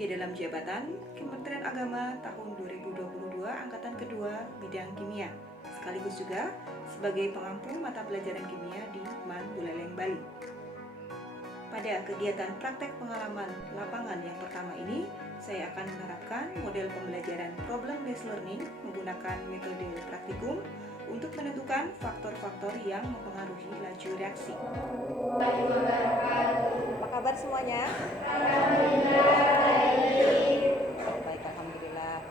3 dalam jabatan Kementerian Agama tahun 2022 Angkatan Kedua Bidang Kimia, sekaligus juga sebagai pengampu mata pelajaran kimia di MAN Buleleng, Bali. Pada kegiatan praktek pengalaman lapangan yang pertama ini, saya akan menerapkan model pembelajaran problem-based learning menggunakan metode praktikum untuk menentukan faktor-faktor yang mempengaruhi laju reaksi. Apa kabar semuanya? Baik, alhamdulillah.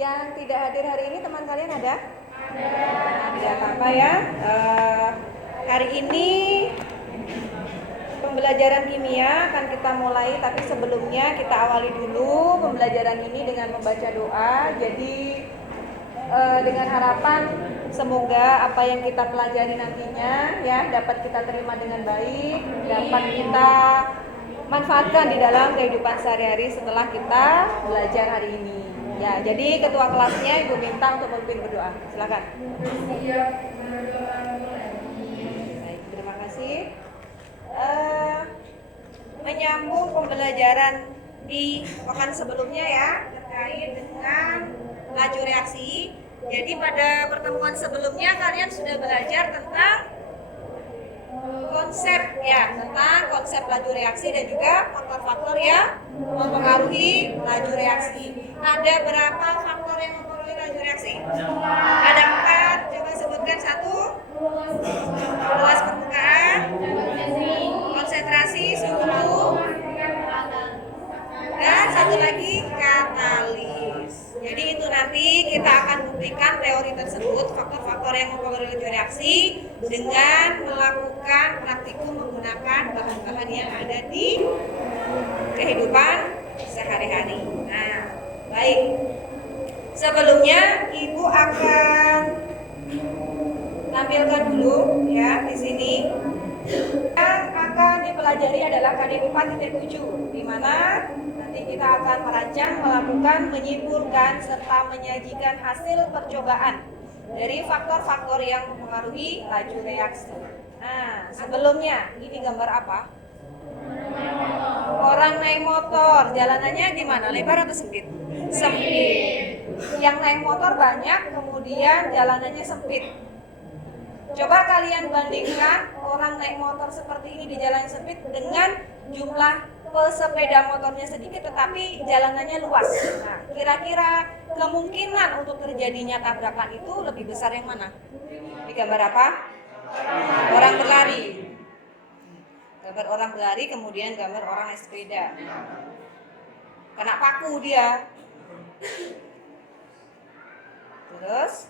Yang tidak hadir hari ini teman kalian ada? Tidak apa-apa ya. Hari ini pembelajaran kimia akan kita mulai, tapi sebelumnya kita awali dulu pembelajaran ini dengan membaca doa. Jadi dengan harapan semoga apa yang kita pelajari nantinya ya dapat kita terima dengan baik, dapat kita manfaatkan di dalam kehidupan sehari-hari setelah kita belajar hari ini. Ya, jadi ketua kelasnya Ibu minta untuk memimpin berdoa. Silakan. Baik, terima kasih. Menyambung pembelajaran di pekan sebelumnya ya terkait dengan laju reaksi. Jadi pada pertemuan sebelumnya kalian sudah belajar tentang konsep laju reaksi dan juga faktor-faktor yang mempengaruhi laju reaksi. Ada berapa faktor yang mempengaruhi laju reaksi? Ada 4. Coba sebutkan. 1, luas permukaan, konsentrasi, suhu, dan satu lagi katalis. Jadi itu nanti kita akan buktikan teori tersebut, faktor-faktor yang mempengaruhi laju reaksi, dengan melakukan praktikum menggunakan bahan-bahan yang ada di kehidupan sehari-hari. Nah, baik. Sebelumnya Ibu akan tampilkan dulu ya di sini. Yang akan dipelajari adalah KD 4.7, di mana nanti kita akan merancang, melakukan, menyimpulkan serta menyajikan hasil percobaan dari faktor-faktor yang mempengaruhi laju reaksi. Nah, sebelumnya ini gambar apa? Orang naik motor, jalanannya gimana? Lebar atau sempit? Sempit. Yang naik motor banyak, kemudian jalanannya sempit. Coba kalian bandingkan orang naik motor seperti ini di jalan sempit dengan jumlah pesepeda motornya sedikit tetapi jalanannya luas. Nah, kira-kira kemungkinan untuk terjadinya tabrakan itu lebih besar yang mana? Di gambar apa? Orang berlari. Gambar orang berlari, kemudian gambar orang naik sepeda. Kena paku dia. Terus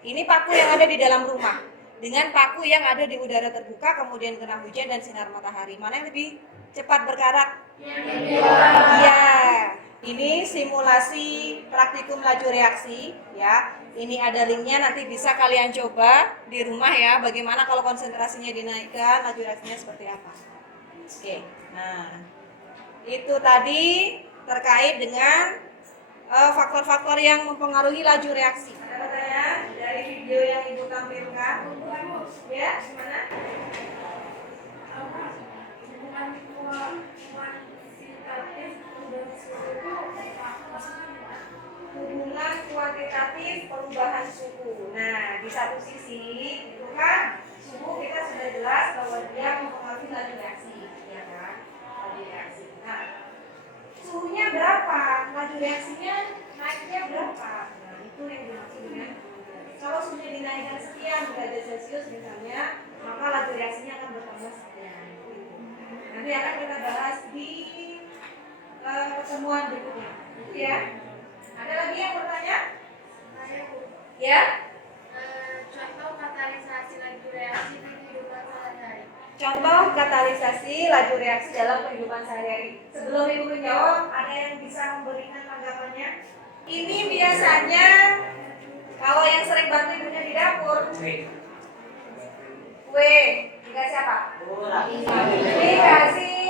ini paku yang ada di dalam rumah dengan paku yang ada di udara terbuka kemudian kena hujan dan sinar matahari. Mana yang lebih cepat berkarat? Iya. Ini simulasi praktikum laju reaksi ya. Ini ada linknya, nanti bisa kalian coba di rumah ya. Bagaimana kalau konsentrasinya dinaikkan, laju reaksinya seperti apa? Oke. Nah, itu tadi terkait dengan faktor-faktor yang mempengaruhi laju reaksi. Ada pertanyaan dari video yang Ibu tampilkan? Ya, gimana? Hubungan kuantitatif perubahan suhu. Nah, di satu sisi itu kan suhu kita sudah jelas bahwa dia mempengaruhi laju reaksi, ya kan? Laju reaksi. Nah, suhunya berapa? Laju reaksinya naiknya berapa? Nah, itu yang dimaksud dengan kalau suhunya dinaikkan sekian derajat Celcius misalnya, maka laju reaksinya akan bertambah sekian. Nanti akan kita bahas di pertemuan berikutnya. Ya. Ada lagi yang bertanya? Ya? Contoh katalisasi laju reaksi di kehidupan sehari-hari. Contoh katalisasi laju reaksi dalam kehidupan sehari-hari. Sebelum Ibu menjawab, ada yang bisa memberikan tanggapannya? Ini biasanya kalau yang sering bantu ibunya di dapur. Kue. Dikasih apa? Dikasih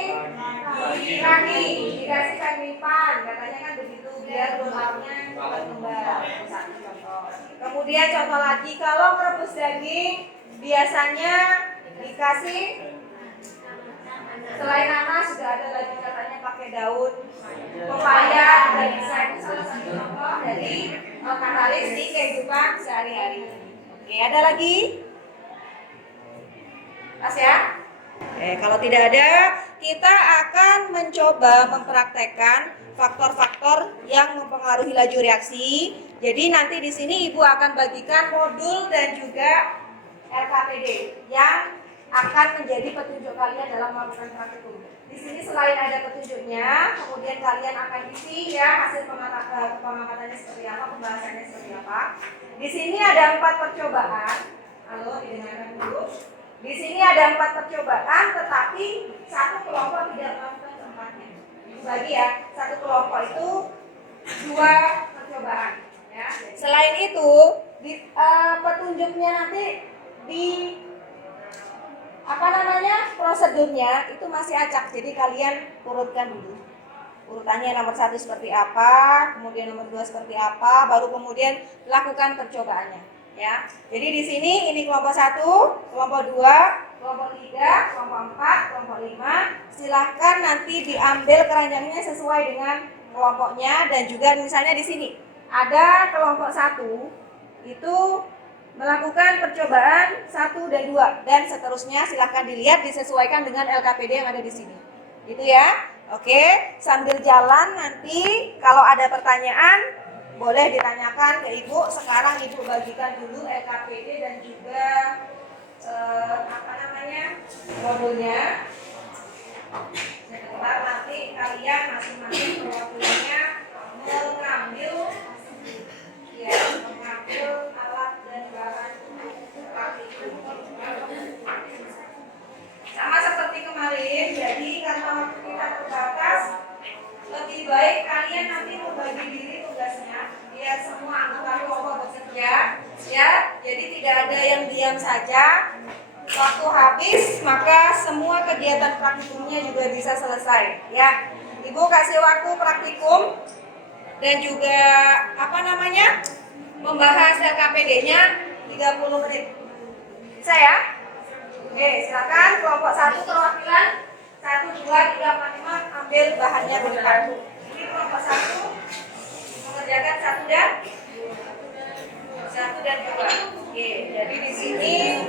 ragi, dikasih kamipan. Katanya kan begitu biar lemaknya cepat kembang. Satu contoh. Kemudian contoh lagi, kalau merebus daging biasanya dikasih Selain nanas juga ada lagi katanya pakai daun pepaya juga bisa. Itu salah satu contoh dari katalis di kehidupan sehari-hari. Oke, ada lagi? Pas ya? Kalau tidak ada, kita akan mencoba mempraktekkan faktor-faktor yang mempengaruhi laju reaksi. Jadi nanti di sini Ibu akan bagikan modul dan juga LKPD yang akan menjadi petunjuk kalian dalam melakukan praktikum. Di sini selain ada petunjuknya, kemudian kalian akan isi ya hasil pengamatannya seperti apa, pembahasannya seperti apa. Di sini ada 4 percobaan. Halo, didengarkan dulu. Di sini ada 4 percobaan, tetapi satu kelompok tidak melakukan keempatnya. Dibagi ya, satu kelompok itu 2 percobaan. Ya. Selain itu, petunjuknya nanti di prosedurnya itu masih acak. Jadi kalian urutkan dulu. Urutannya nomor 1 seperti apa, kemudian nomor 2 seperti apa, baru kemudian lakukan percobaannya. Ya, jadi di sini ini kelompok 1, kelompok 2, kelompok 3, kelompok 4, kelompok 5. Silahkan nanti diambil keranjangnya sesuai dengan kelompoknya dan juga misalnya di sini ada kelompok 1 itu melakukan percobaan 1 dan 2 dan seterusnya silahkan dilihat disesuaikan dengan LKPD yang ada di sini. Gitu ya. Oke, sambil jalan nanti kalau ada pertanyaan boleh ditanyakan ke Ibu. Sekarang Ibu bagikan dulu LKPD dan juga modulnya. Sebentar nanti kalian masing-masing perwakilannya mengambil alat dan bahan praktikum. Sama seperti kemarin, jadi karena waktu kita terbatas, lebih baik kalian nanti membagi diri tugasnya biar semua anggota kelompok bekerja ya. Jadi tidak ada yang diam saja. Waktu habis maka semua kegiatan praktikumnya juga bisa selesai ya. Ibu kasih waktu praktikum dan juga membahas LKPD-nya 30 menit. Bisa ya? Oke, silakan kelompok 1 perwakilan 1, 2, 3, 4, 5 ambil bahannya bentar. Ini kelompok 1 mengerjakan 1 dan 2. Oke, jadi di sini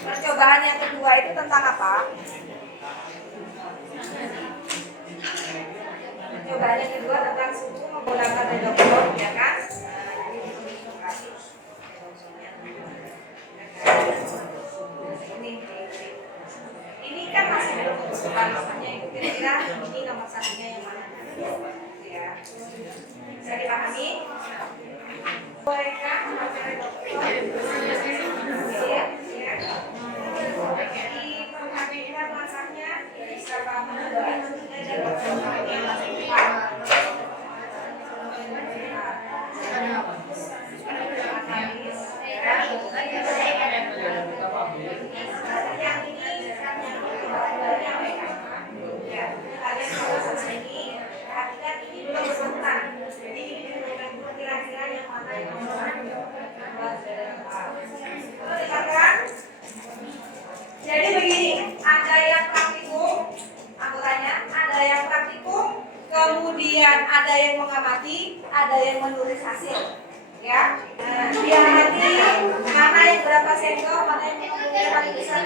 percobaan yang kedua itu tentang apa? Percobaan yang kedua tentang suku menggunakan redoxon, ya kan? Ini kan masih belum tentukan namanya, itu kira-kira ini nomor 1-nya yang mana? Ya, bisa dipahami? Bolehkah memakai redoxon? Ya. Diperhatikan masaknya, bisa paham Jadi begini, ada yang praktikum, anggotanya, ada yang praktikum, kemudian ada yang mengamati, ada yang menulis hasil. Ya, biar nanti mana yang berapa sendok, mana yang paling besar.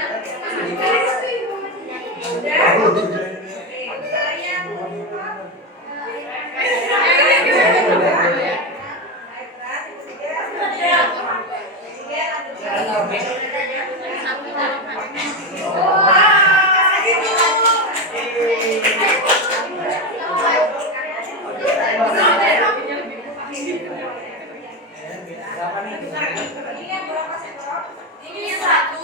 Sudah? Ini 1.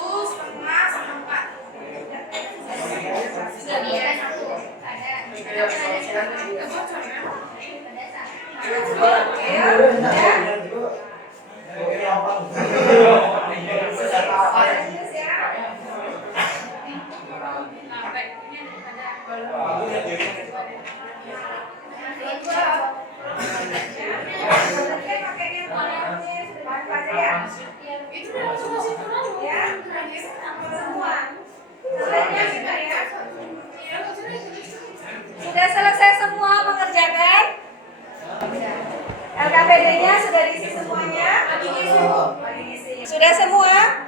KPD-nya sudah diisi semuanya? Sudah semua?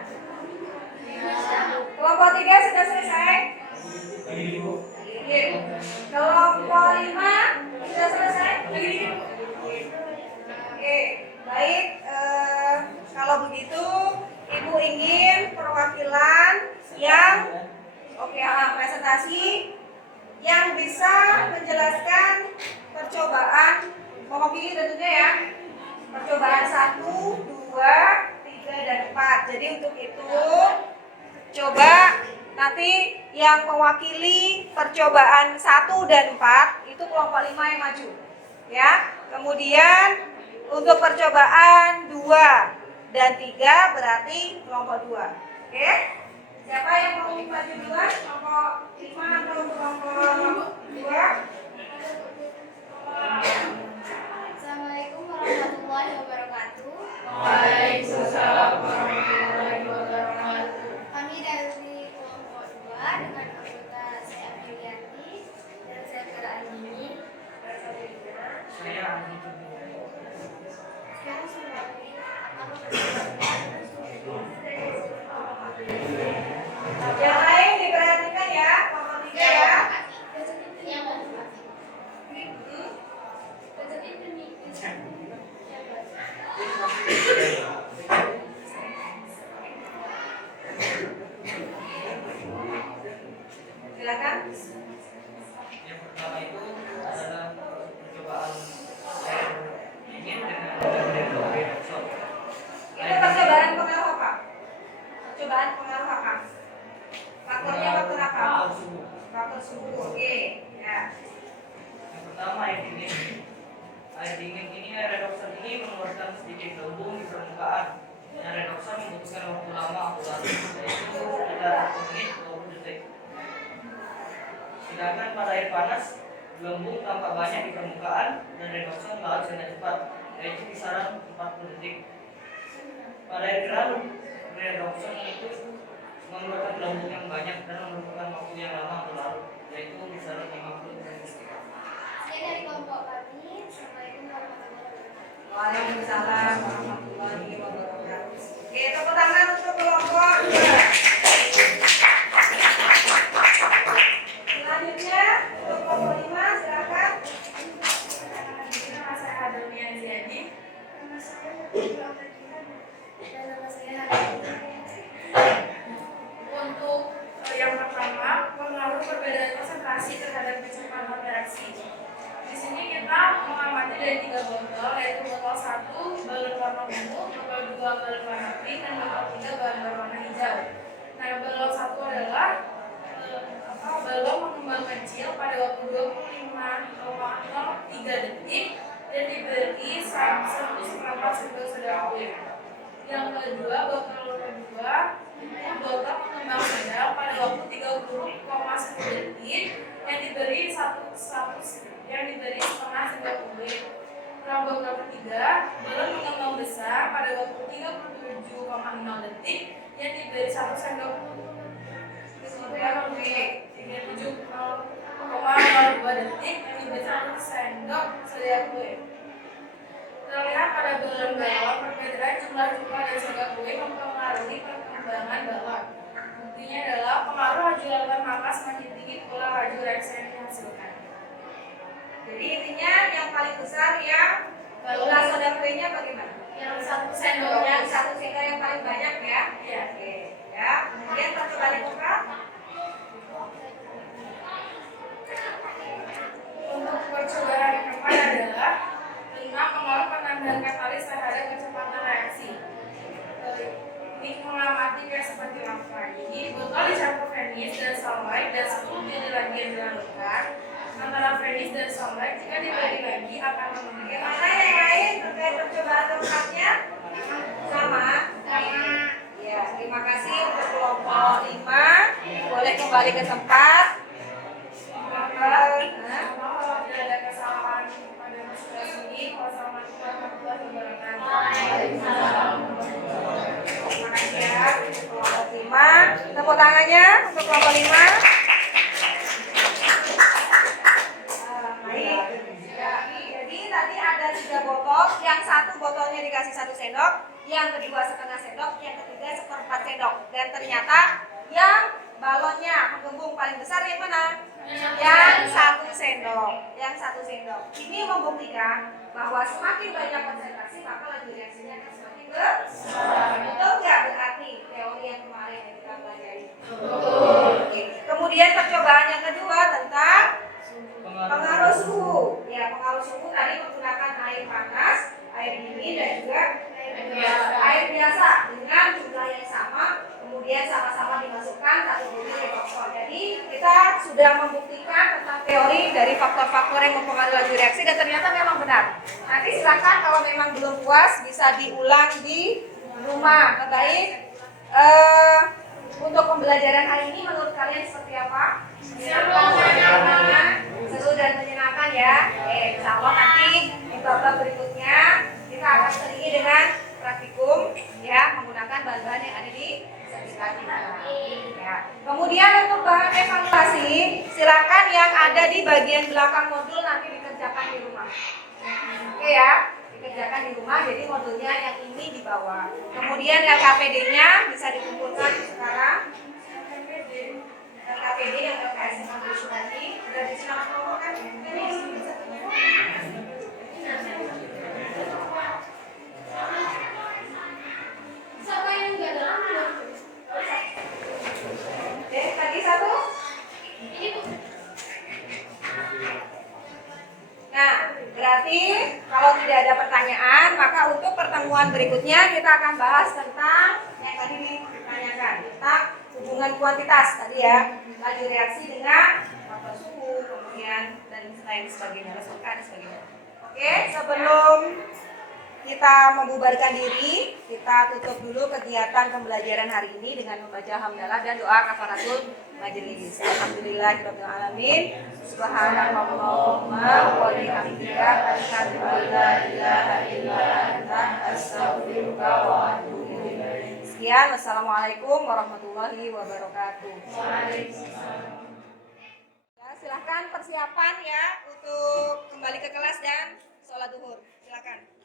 Kelompok 3 sudah selesai? Kelompok 5 sudah selesai? Oke, baik. Kalau begitu, Ibu ingin perwakilan yang presentasi yang bisa menjelaskan percobaan, mewakili tentunya ya, percobaan 1, 2, 3, dan 4. Jadi untuk itu coba nanti yang mewakili percobaan 1 dan 4 itu kelompok 5 yang maju ya. Kemudian untuk percobaan 2 dan 3 berarti kelompok 2. Oke? Siapa yang mau maju duluan? Kelompok 5 atau kelompok 2? Assalamualaikum warahmatullahi wabarakatuh. Waalaikumsalam warahmatullahi wabarakatuh. Kami dari kelompok 2 dengan anggota saya Aprilianti dan saya Kera Andini. Saya Andi. Sekarang sudah Yang lain diperhatikan ya, kelompok 3 ya. Silakan. Yang pertama itu adalah percobaan saya ingin dengan metode Robson. Itu percobaan pengaruh apa? Percobaan pengaruh apa? Faktornya faktor apa? Faktor suhu. Oke. Ya. Yang pertama air dingin ini redoxon ini mengeluarkan sedikit gelembung di permukaan. Dan redoxon membutuhkan waktu lama atau larut, yaitu sekitar 1 menit 20 detik. Sedangkan pada air panas, gelembung tampak banyak di permukaan dan redoxon larut dengan cepat, yaitu kisaran 40 detik. Pada air keran, redoxon itu mengeluarkan gelembung yang banyak dan memerlukan waktu yang lama untuk larut, yaitu kisaran 50 detik. Saya dari kelompok kami. Assalamualaikum warahmatullahi wabarakatuh. Waalaikumsalam warahmatullahi wabarakatuh. Oke, tepuk tangan untuk kelompok 2. Selanjutnya untuk kelompok 5 silakan. Nama saya Adelmian Ziyadi. Nama saya Nurul dan nama saya Hadini. Untuk yang pertama, pengaruh perbedaan konsentrasi terhadap kecepatan reaksi. Di sini kita mengamati dari 3 botol, yaitu botol 1 balon warna biru, botol 2 balon warna pink, dan botol 3 balon berwarna hijau. Nah, balon 1 adalah balon mengembang kecil pada waktu 25,03 detik dan diberi 1,4 cm. Yang kedua, botol kedua itu botol mengembang sedang pada waktu 30,10 detik yang diberi setengah cm. Yang botol ketiga, balon mengembang besar pada waktu 37,0 detik yang diberi 1 cm. Kemudian 37,02 detik yang diberi 1 sendok sedia kue. Terlihat pada balon-balon perbedaan jumlah dan sendok kue mempengaruhi perkembangan balon. Buktinya adalah pengaruh laju larutan maka semakin tinggi pula laju reaksi yang dihasilkan. Jadi intinya yang paling besar yang jumlah soda kuenya bagaimana? Yang 1 sendok Yang 1 sendok yang paling banyak ya? Iya. Oke. Ya. Kemudian percobaan yang keempat. Untuk percobaan yang keempat adalah tentang pengaruh penambahan katalis terhadap kecepatan reaksi. Ini mengamati kayak seperti apa. Jadi botol dicampur vanish dan sunlight dan 10 ml lagi yang dilarutkan antara vanish dan sunlight. Jika dibagi lagi akan memenuhi. Mana yang lain terkait percobaan keempatnya? Sama. Ya, terima kasih untuk kelompok 5. Boleh kembali ke tempat. Kalau tidak ada kesalahan pada masalah ini, wassalamualaikum warahmatullahi wabarakatuh. Terima kasih ya untuk kelompok 5. Tepuk tangannya untuk kelompok 5. Baik. Ya, jadi tadi ada 3 botol, yang satu botolnya dikasih 1 sendok, yang kedua setengah sendok, yang ketiga 1/4 sendok. Dan ternyata yang balonnya menggembung paling besar yang mana? Yang 1 sendok. Yang 1 sendok. Ini membuktikan bahwa semakin banyak konsentrasi maka laju reaksinya akan semakin besar. Betul nggak berarti teori yang kemarin yang kita pelajari? Oke. Kemudian percobaan yang kedua tentang pengaruh suhu. Ya, pengaruh suhu tadi menggunakan air panas, air dingin dan juga air biasa dengan jumlah yang sama, kemudian sama-sama dimasukkan 1 butir redoxon. Jadi kita sudah membuktikan tentang teori dari faktor-faktor yang mempengaruhi laju reaksi dan ternyata memang benar. Nanti silakan kalau memang belum puas bisa diulang di rumah. Baik. Untuk pembelajaran hari ini menurut kalian seperti apa? Seru dan menyenangkan ya. Insya Allah nanti di babak berikutnya kita akan selingi dengan praktikum ya menggunakan bahan-bahan yang ada di sekitar kita. Ya. Kemudian untuk bahan evaluasi silakan yang ada di bagian belakang modul nanti dikerjakan di rumah. Oke ya, dikerjakan di rumah. Jadi modulnya yang ini di bawah. Kemudian LKPD-nya bisa dikumpulkan sekarang. LKPD yang LKS modul tadi sudah diserahkan. Siapa yang enggak dalam? Lagi satu. Ini Bu. Nah, berarti kalau tidak ada pertanyaan, maka untuk pertemuan berikutnya kita akan bahas tentang yang tadi ditanyakan tentang hubungan kuantitas tadi ya, laju reaksi dengan faktor suhu, kemudian dan lain sebagainya, resurkan dan sebagainya. Oke, sebelum kita membubarkan diri, kita tutup dulu kegiatan pembelajaran hari ini dengan membaca hamdalah dan doa kafaratul majelis. Alhamdulillahirabbil alamin. Subhanakallahumma wa bihamdika asyhadu an la ilaha illa anta astaghfiruka wa atubu ilaik. Sekian, wassalamualaikum warahmatullahi wabarakatuh. Waalaikumsalam. Ya, silahkan persiapan ya untuk kembali ke kelas dan sholat duhur. Silakan.